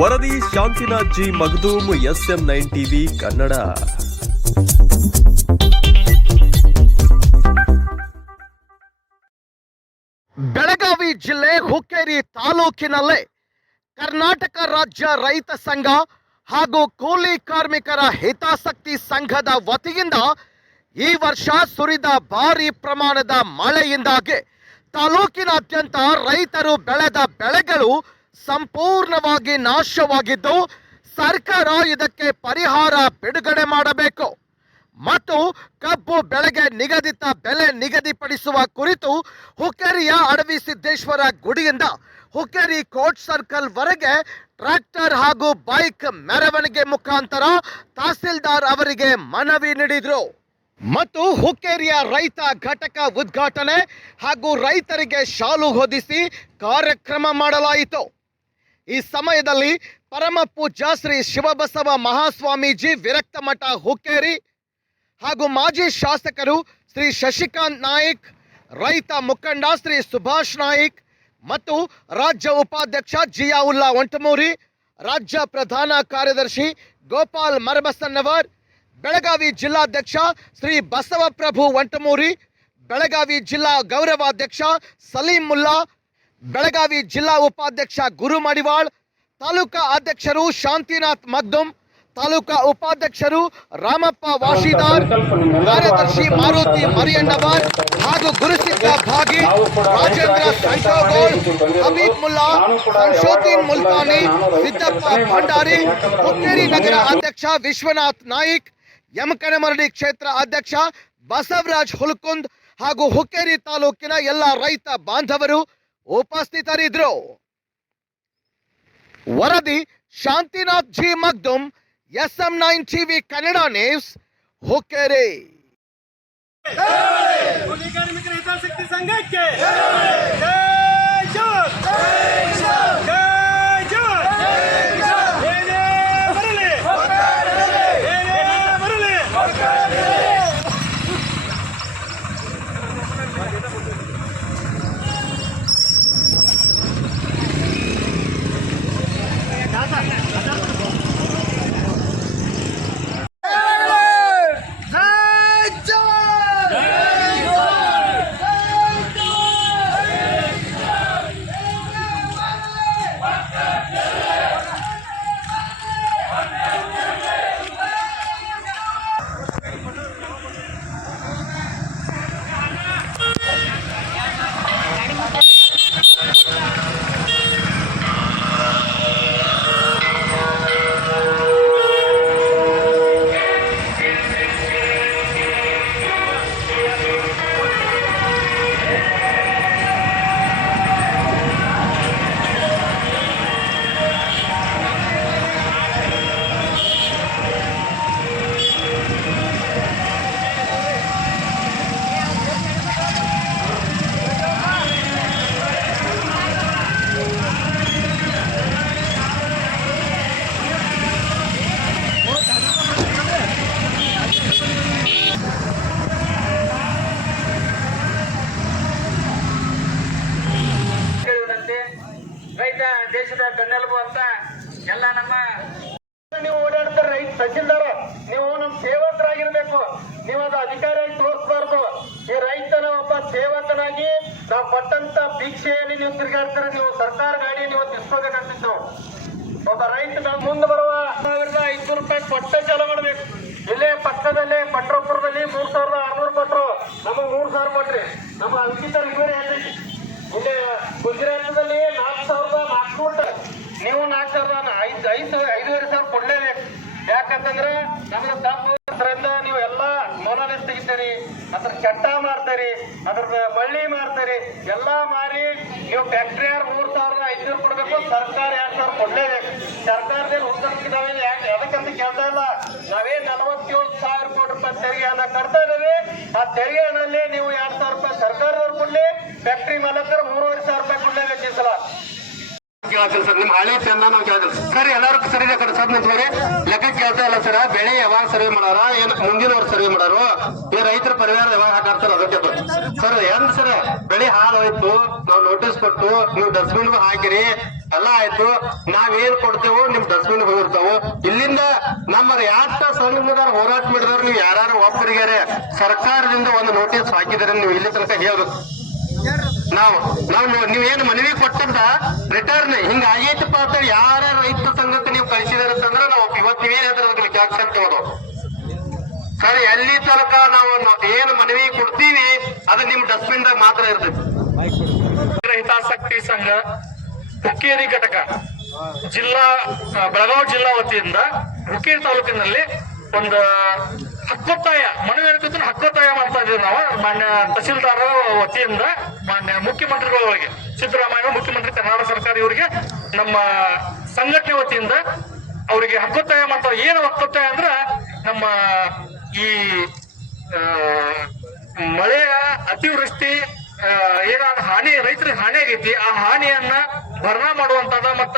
ವರದಿ Shantinath G S M nine TV, Kannada. Belagavi ಜಿಲ್ಲೆ ಹುಕ್ಕೇರಿ ತಾಲೂಕಿನಲ್ಲೇ ಕರ್ನಾಟಕ ರಾಜ್ಯ ರೈತ ಸಂಘ ಹಾಗೂ ಕೂಲಿ ಕಾರ್ಮಿಕರ ಹಿತಾಸಕ್ತಿ ಸಂಘದ ವತಿಯಿಂದ ಈ ವರ್ಷ ಸುರಿದ ಭಾರಿ ಪ್ರಮಾಣದ ಮಳೆಯಿಂದಾಗಿ ತಾಲೂಕಿನಾದ್ಯಂತ ರೈತರು ಬೆಳೆದ ಬೆಳೆಗಳು ಸಂಪೂರ್ಣವಾಗಿ ನಾಶವಾಗಿದ್ದು ಸರ್ಕಾರ ಇದಕ್ಕೆ ಪರಿಹಾರ ಬಿಡುಗಡೆ ಮಾಡಬೇಕು. ಮತ್ತು ಕಬ್ಬು ಬೆಳೆಗೆ ನಿಗದಿತ ಬೆಲೆ ನಿಗದಿಪಡಿಸುವ ಕುರಿತು ಹುಕ್ಕೇರಿಯ ಅಡವಿ ಸಿದ್ದೇಶ್ವರ ಗುಡಿಯಿಂದ ಹುಕ್ಕೇರಿ ಕೋರ್ಟ್ ಸರ್ಕಲ್ ವರೆಗೆ ಟ್ರ್ಯಾಕ್ಟರ್ ಹಾಗೂ ಬೈಕ್ ಮೆರವಣಿಗೆ ಮುಖಾಂತರ ತಹಸೀಲ್ದಾರ್ ಅವರಿಗೆ ಮನವಿ ನೀಡಿದ್ರು. ಮತ್ತು ಹುಕ್ಕೇರಿಯ ರೈತ ಘಟಕ ಉದ್ಘಾಟನೆ ಹಾಗೂ ರೈತರಿಗೆ ಶಾಲು ಹೊದಿಸಿ ಕಾರ್ಯಕ್ರಮ ಮಾಡಲಾಯಿತು. ಈ ಸಮಯದಲ್ಲಿ ಪರಮ ಶ್ರೀ ಶಿವಬಸವ ಮಹಾಸ್ವಾಮೀಜಿ ವಿರಕ್ತ ಮಠ ಹುಕ್ಕೇರಿ ಹಾಗೂ ಮಾಜಿ ಶಾಸಕರು ಶ್ರೀ ಶಶಿಕಾಂತ್ ನಾಯ್ಕ್, ರೈತ ಮುಖಂಡ ಶ್ರೀ ಸುಭಾಷ್ ನಾಯ್ಕ್ ಮತ್ತು ರಾಜ್ಯ ಉಪಾಧ್ಯಕ್ಷ ಜಿಯಾವುಲ್ಲಾ ಒಂಟಮೂರಿ, ರಾಜ್ಯ ಪ್ರಧಾನ ಕಾರ್ಯದರ್ಶಿ ಗೋಪಾಲ್ ಮರಬಸನ್ನವರ್ ಬೆಳಗಾವಿ ಜಿಲ್ಲಾಧ್ಯಕ್ಷ ಶ್ರೀ ಬಸವಪ್ರಭು ವಂಟಮೂರಿ ಬೆಳಗಾವಿ ಜಿಲ್ಲಾ ಗೌರವಾಧ್ಯಕ್ಷ ಸಲೀಂ ಮುಲ್ಲಾ, ಬೆಳಗಾವಿ ಜಿಲ್ಲಾ ಉಪಾಧ್ಯಕ್ಷ ಗುರು ಮಡಿವಾಳ್ ತಾಲೂಕಾ ಅಧ್ಯಕ್ಷರು ಶಾಂತಿನಾಥ್ ಮಗ್ದುಮ್, ತಾಲೂಕಾ ಉಪಾಧ್ಯಕ್ಷರು ರಾಮಪ್ಪ ವಾಶಿದಾರ್, ಕಾರ್ಯದರ್ಶಿ ಮಾರುತಿ ಮರಿಯಣ್ಣವರ್ ಹಾಗೂ ಗುರುಸಿದ್ದ ಭಾಗಿ ರಾಜೇಂದ್ರ ಸಂಕೋಗೋಲ್ ಹಮೀದ್ ಮುಲ್ಲಾ, ಸಂಶೋಧೀನ್ ಮುಲ್ತಾನಿ, ಸಿದ್ದಪ್ಪ ಭಂಡಾರಿ, ಹುಕ್ಕೇರಿ ನಗರ ಅಧ್ಯಕ್ಷ ವಿಶ್ವನಾಥ್ ನಾಯಿಕ್ ಯಮಕನಮರಡಿ ಕ್ಷೇತ್ರ ಅಧ್ಯಕ್ಷ ಬಸವರಾಜ್ ಹುಲ್ಕುಂದ್ ಹಾಗೂ ಹುಕ್ಕೇರಿ ತಾಲೂಕಿನ ಎಲ್ಲ ರೈತ ಬಾಂಧವರು ಉಪಸ್ಥಿತರಿದ್ದರು. ವರದಿ, Shantinath G Magdum S M nine TV Kannada news, Hukkeri. ಕಾರ್ಮಿಕರ ಹಿತಾಸಕ್ತಿ ಸಂಘಕ್ಕೆ ಬೆನ್ನೆಲುಬು ಅಂತ ಎಲ್ಲ ನಮ್ಮ ನೀವು ಓಡಾಡ್ತಾರ ರೈತ ತಹಸೀಲ್ದಾರ, ನೀವು ನಮ್ಮ ಸೇವಕರಾಗಿರ್ಬೇಕು. ನೀವು ಅದು ಅಧಿಕಾರಿಯಾಗಿ ತೋರಿಸ್ಬಾರ್ದು. ಈ ರೈತನ ಒಬ್ಬ ಸೇವಕನಾಗಿ ನಾವು ಕೊಟ್ಟಂತ ಭಿಕ್ಷೆಯಲ್ಲಿ ನೀವು ತಿರುಗಾಡ್ತೀರ, ನೀವು ಸರ್ಕಾರ ಗಾಡಿ ನೀವು ತಿಸ್ಕೋಬೇಕಾಗ್ತಿತ್ತು ಒಬ್ಬ ರೈತ ನಾವು ಮುಂದೆ ಬರುವ ಸಾವಿರದ ಐದ್ನೂರು ರೂಪಾಯಿ ಪಟ್ಟ ಚಾಲು ಮಾಡ್ಬೇಕು. ಇಲ್ಲೇ ಪಕ್ಕದಲ್ಲೇ ಪಟ್ರೋಪುರದಲ್ಲಿ ಮೂರ್ ಸಾವಿರದ ಆರ್ನೂರು ಕೊಟ್ರು. ನಮಗ್ ಮೂರ್ ಸಾವಿರ ಕೊಟ್ರಿ. ನಮ್ಮ ಅಂಕಿತ ರಿಪೇರಿ ಇಲ್ಲೇ ಗುಜರಾತದಲ್ಲಿ ನಾಲ್ಕು ಸಾವಿರದ ನಾಲ್ಕುನೂರು ನೀವು ನಾಲ್ಕು ಸಾವಿರದ ಐದು ಐದು, ಐದೂವರೆ ಸಾವಿರ ಕೊಡ್ಲೇಬೇಕು ಯಾಕಂತಂದ್ರೆ ನಮ್ಗೆ ತಪ್ಪು ಅದರಿಂದ ನೀವು ಎಲ್ಲ ಮೊನಲೆಸ್ ತೆಗಿತೀರಿ ಅದ್ರ ಚಟ್ಟ ಮಾರ್ತೀರಿ ಅದ್ರ ಬಳ್ಳಿ ಮಾರ್ತೀರಿ ಎಲ್ಲಾ ಮಾರಿ ನೀವು ಫ್ಯಾಕ್ಟ್ರಿ ಮೂರ್ ಸಾವಿರದ ಐದ್ನೂರು ಕೊಡ್ಬೇಕು, ಸರ್ಕಾರ ಎರಡ್ ಸಾವಿರ ಕೊಡ್ಲೇಬೇಕು ಸರ್ಕಾರದಲ್ಲಿ ಅದಕ್ಕೆ ಅದಕ್ಕಂತ ಕೇಳ್ತಾ ಇಲ್ಲ. ನಾವೇ ನಲವತ್ತೇಳು ಸಾವಿರ ಕೋಟಿ ರೂಪಾಯಿ ತೆರಿಗೆ ಹಣ ಕಟ್ತಾ ಇದ್ದೇವೆ. ಆ ತೆರಿಗೆ ಹಣಲ್ಲಿ ನೀವು ಎರಡ್ ಸಾವಿರ ರೂಪಾಯಿ ಸರ್ಕಾರದವ್ರು ಕೊಡ್ಲಿ, ಫ್ಯಾಕ್ಟ್ರಿ ಮಾಲಕರು ಮೂರುವರೆ ಸಾವಿರ ರೂಪಾಯಿ ಕೊಡ್ಲೇಬೇಕು ಈ ಸಲ. ಕೇಳ್ತೀನಿ ಸರ್. ನಿಮ್ಮ ಹಳೆ ಚಂದ ನಾವು ಕೇಳ್ತೀವಿ ಸರ್. ಎಲ್ಲರೂ ಸರಿ ಕಡೆ ಸರ್. ನಿಂತವ್ರಿ ಲೆಕ್ಕ ಕೇಳ್ತಾ ಇಲ್ಲ ಸರ್. ಬೆಳೆ ಯಾವಾಗ ಸರ್ವೆ ಮಾಡಾರ? ಏನ್ ಮುಂದಿನ ಸರ್ವೆ ಮಾಡಾರು? ಈ ರೈತರ ಪರಿಹಾರ ಯಾವಾಗ ಹಾಕಾಡ್ತಾರ ಅದಕ್ಕೆ ಸರ್ ಎಂದ್ ಸರ್? ಬೆಳೆ ಹಾಳ ಹೋಯ್ತು ನಾವು ನೋಟಿಸ್ ಕೊಟ್ಟು ನೀವು ಡಸ್ಟ್ಬಿನ್ ಹಾಕಿರಿ. ಎಲ್ಲ ಆಯ್ತು. ನಾವೇನ್ ಕೊಡ್ತೇವೋ ನಿಮ್ ಡಸ್ಟ್ಬಿನ್ ಹೋಗಿರ್ತಾವು. ಇಲ್ಲಿಂದ ನಮ್ಮ ಯಾಟ ಸಂಘದವ್ರು ಹೋರಾಟ ಮಾಡಿದವ್ರು, ನೀವು ಯಾರು ಒಬ್ಬರಿಗಾರೆ ಸರ್ಕಾರದಿಂದ ಒಂದು ನೋಟಿಸ್ ಹಾಕಿದ್ರೆ ನೀವು ಇಲ್ಲಿ ತನಕ ಹೇಳ್ಬೇಕು. ನಾವು ನಾವು ಏನು ಮನವಿ ಕೊಟ್ಟಂತ ರಿಟರ್ನ್ ಹಿಂಗ ಆಗೈತಪ್ಪ ಅಂತ ಯಾರ ರೈತ ಸಂಘಕ್ಕೆ ನೀವು ಕಳಿಸಿದಾರೆ ಅಂತಂದ್ರೆ ನಾವು ಇವತ್ತು ನೀವೇನು ಅದಕ್ಕೆ ಆಕ್ಷನ್ ತಗೋದು ಸರ್ ಎಲ್ಲಿ ತನಕ ನಾವು ಏನು ಮನವಿ ಕೊಡ್ತೀವಿ, ಅದು ನಿಮ್ ಡಸ್ಟ್ಬಿನ್ ದಾಗ ಮಾತ್ರ ಇರ್ತೈತಿ. ಹಿತಾಸಕ್ತಿ ಸಂಘ, ಹುಕ್ಕೇರಿ ಘಟಕ, ಜಿಲ್ಲಾ ಬೆಳಗಾವಿ ಜಿಲ್ಲಾ ವತಿಯಿಂದ ಹುಕ್ಕೇರಿ ತಾಲೂಕಿನಲ್ಲಿ ಒಂದು ಹಕ್ಕೊತ್ತಾಯ, ಮನವಿ ಹಕ್ಕೊತ್ತಾಯ ಮಾಡ್ತಾ ಇದ್ದೀವಿ ನಾವು, ಮಾನ್ಯ ತಹಸೀಲ್ದಾರರ ವತಿಯಿಂದ ಮಾನ್ಯ ಮುಖ್ಯಮಂತ್ರಿಗಳವರಿಗೆ ಸಿದ್ದರಾಮಯ್ಯ ಮುಖ್ಯಮಂತ್ರಿ ಕರ್ನಾಟಕ ಸರ್ಕಾರ ಇವರಿಗೆ, ನಮ್ಮ ಸಂಘಟನೆ ವತಿಯಿಂದ ಅವರಿಗೆ ಹಕ್ಕೊತ್ತಾಯ ಮತ್ತು ಏನು ಹಕ್ಕೊತ್ತಾಯ ಅಂದ್ರೆ ನಮ್ಮ ಈ ಮಳೆಯ ಅತಿವೃಷ್ಟಿ ಏನಾದ್ರೂ ಏನಾದ ಹಾನಿ, ರೈತರಿಗೆ ಹಾನಿ ಆಗೈತಿ, ಆ ಹಾನಿಯನ್ನ ಭರಣ ಮಾಡುವಂತದ ಮತ್ತ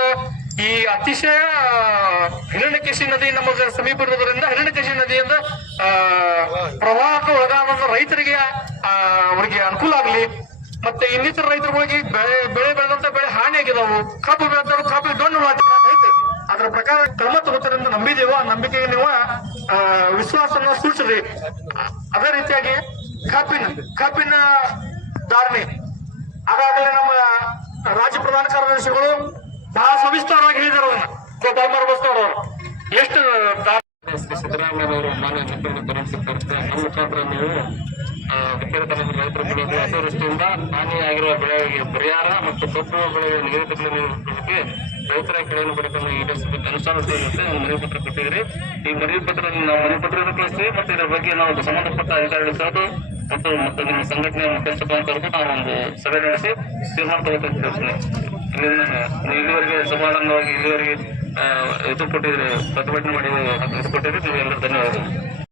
ಈ ಅತಿಶಯ ಹಿರಣ್ಯಕೇಶಿ ನದಿ ನಮಗೆ ಸಮೀಪ ಇರೋದ್ರಿಂದ ಹಿರಣ್ಯಕೇಶಿ ನದಿಯಿಂದ ಪ್ರವಾಹಕ್ಕೆ ಒಳಗಾದ ರೈತರಿಗೆ ಅವರಿಗೆ ಅನುಕೂಲ ಆಗಲಿ. ಮತ್ತೆ ಇನ್ನಿತರ ರೈತರುಗಳಿಗೆ ಬೆಳೆ ಬೆಳೆ ಬೆಳೆದಂತ ಬೆಳೆ ಹಾನಿಯಾಗಿದಾವು. ಕಬ್ಬು ಬೆಳೆದವರು ಕಬ್ಬು ದೊಣ್ಣು ಐತೆ ಅದರ ಪ್ರಕಾರ ಕ್ರಮ ತಗೋತಾರಿಂದ ನಂಬಿದೇವೋ ಆ ನಂಬಿಕೆಗೆ ನೀವು ಆ, ವಿಶ್ವಾಸನ ಸೂಚಿಸ್ರಿ. ಅ- ಅದೇ ರೀತಿಯಾಗಿ ಕಬ್ಬಿನ ಕಬ್ಬಿನ ಧಾರಣೆ. ಅದಾಗಲೇ ನಮ್ಮ ರಾಜ್ಯ ಪ್ರಧಾನ ಕಾರ್ಯದರ್ಶಿಗಳು ಬಹಳ ಸವಿಸ್ತಾರವಾಗಿ ಹೇಳಿದಾರೆ ಅದನ್ನ ಗೋಪಾಲ್ ಅವರು. ಎಷ್ಟು ಸಿದ್ದರಾಮಯ್ಯನವರು ಮಾನ್ಯ ಮುಖ್ಯಮಂತ್ರಿ ತೋರಿಸಿದ ನಮ್ಮ ಮುಖಾಂತರ ನೀವು ವಿಕೇತನದ ರೈತರ ಬೆಳೆಗೆ ಅತಿವೃಷ್ಟಿಯಿಂದ ಹಾನಿಯಾಗಿರುವ ಬೆಳೆಗಳಿಗೆ ಪರಿಹಾರ ಮತ್ತು ಕಬ್ಬು ಬೆಳೆಗೆ ನಿಗದಿತ ಬೆಲೆ ರೈತರ ಕೆಳಗಿನ ಪಡೆಯನ್ನು ಈಡೇರಿಸಬೇಕು ಅನುಸಾರಿಸುವಂತೆ ಒಂದು ಮನವಿ ಪತ್ರ ಕೊಟ್ಟಿದ್ದೀರಿ. ಈ ಮನವಿ ಪತ್ರ ನಾವು ಮನವಿ ಪತ್ರವನ್ನು ಕಳಿಸ್ತೀವಿ ಮತ್ತು ಇದರ ಬಗ್ಗೆ ನಾವು ಸಂಬಂಧಪಟ್ಟ ಅಧಿಕಾರಿಗಳು ಕರೆದು ಮತ್ತು ಮತ್ತು ನಿಮ್ಮ ಸಂಘಟನೆ ಮುಖ್ಯಸ್ಥರು ನಾವು ಒಂದು ಸಭೆ ನಡೆಸಿ ತೀರ್ಮಾನ ತಗೋತೀನಿ ಇಲ್ಲಿವರೆಗೆ ಸಮಾಧಾನವಾಗಿ ಇಲ್ಲಿವರೆಗೆ ಆ, ಇದು ಕೊಟ್ಟಿದ್ರೆ ಪ್ರತಿಭಟನೆ ಮಾಡಿ ಕೊಟ್ಟಿದ್ರೆ ನೀವು ಎಲ್ಲರೂ ಧನ್ಯವಾದಗಳು.